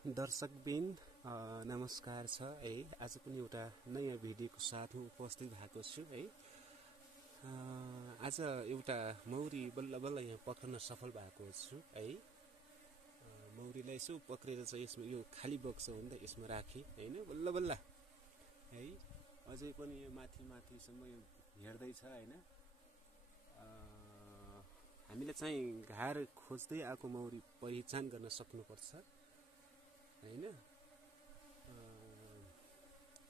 दर्शकबिन नमस्कार छ है। आज पनि एउटा नयाँ भिडियोको साथमा उपस्थित भएको छु है। आज एउटा मौरी बल्ल बल्ल यहाँ पक्रन सफल भएको छु है। मौरीलाई यसो पक्रेर चाहिँ यसमा यो खाली बक्स हो नि त, यसमा राखेँ हैन, बल्ल बल्ल है। अझै पनि यो माथि माथिसम्म यो हेर्दैछ हैन। हामीले चाहिँ घार खोज्दै आएको मौरी पहिचान गर्न सक्नुपर्छ हैन।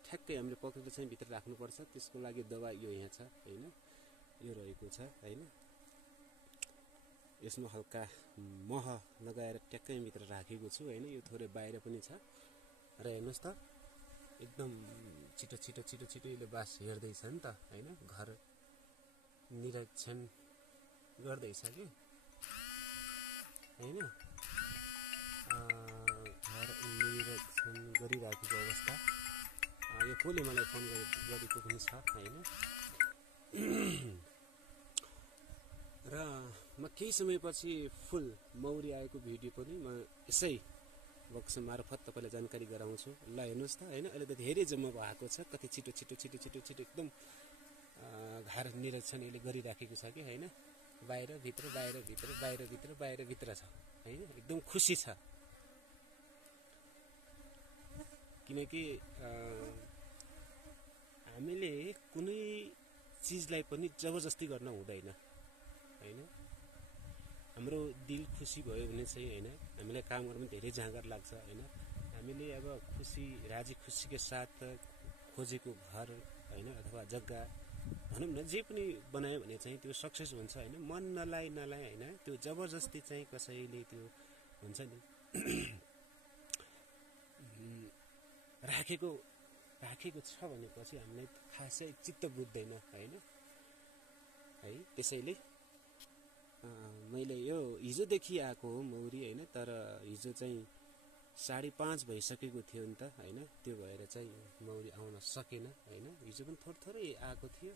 ठ्याक्कै हामीले पक्रेर चाहिँ भित्र राख्नुपर्छ। त्यसको लागि दबाई यो यहाँ छ हैन, यो रहेको छ हैन। यसमा हल्का मह लगाएर ट्याक्कै भित्र राखेको छु हैन। यो थोरै बाहिर पनि छ र हेर्नुस् त, एकदम छिटो छिटो छिटो छिटो यसले बास हेर्दैछ नि त हैन। घर निरीक्षण गर्दैछ कि हैन। घर निरीक्षण गरिराखेको अवस्था। यो कसले मलाई फोन गरेको पनि छ हैन। र म केही समयपछि फुल मौरी आएको भिडियो पनि म यसै बक्स मार्फत तपाईलाई जानकारी गराउँछु। ल हेर्नुस् त हैन, अहिले त धेरै जम्मा भएको छ। कति छिटो छिटो छिटो छिटो छिटो एकदम घर निरीक्षण यसले गरिराखेको छ कि हैन। बाहिर भित्र बाहिर भित्र बाहिर भित्र बाहिर भित्र छ हैन। एकदम खुसी छ किनकि हामीले कुनै चीजलाई पनि जबरजस्ती गर्न हुँदैन हैन। हाम्रो दिल खुसी भयो भने चाहिँ हैन, हामीलाई काम गर्न धेरै जाँगर लाग्छ हैन। हामीले अब खुसी राजी खुसीको साथ खोजेको घर हैन अथवा जग्गा भनौँ न, जे पनि बनायो भने चाहिँ त्यो सक्सेस हुन्छ हैन। मन नलाइ हैन, त्यो जबरजस्ती चाहिँ कसैले त्यो हुन्छ नि राखेको छ भनेपछि हामीलाई खासै चित्त बुझ्दैन हैन है। त्यसैले मैले यो हिजोदेखि आएको हो मौरी हैन, तर हिजो चाहिँ 5:30 भइसकेको थियो नि त हैन। त्यो भएर चाहिँ मौरी आउन सकेन हैन। हिजो पनि थोरै आएको थियो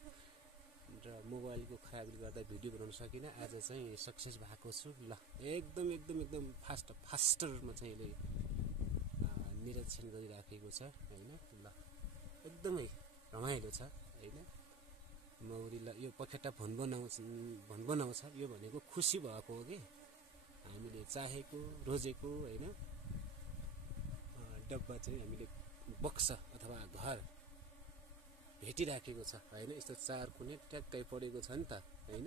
र मोबाइलको खराबीले गर्दा भिडियो बनाउन सकिनँ। आज चाहिँ सक्सेस भएको छु। ल एकदम एकदम एकदम फास्टरमा चाहिँ यसले निरीक्षण गरिराखेको छ हैन। ल एकदमै रमाइलो छ हैन। मौरीलाई यो पखेटा भनभनाउँछ, यो भनेको खुसी भएको हो कि हामीले चाहेको रोजेको हैन डब्बा चाहिँ हामीले बक्स अथवा घर भेटिराखेको छ हैन। यस्तो चार कुने ट्याक्कै परेको छ नि त हैन।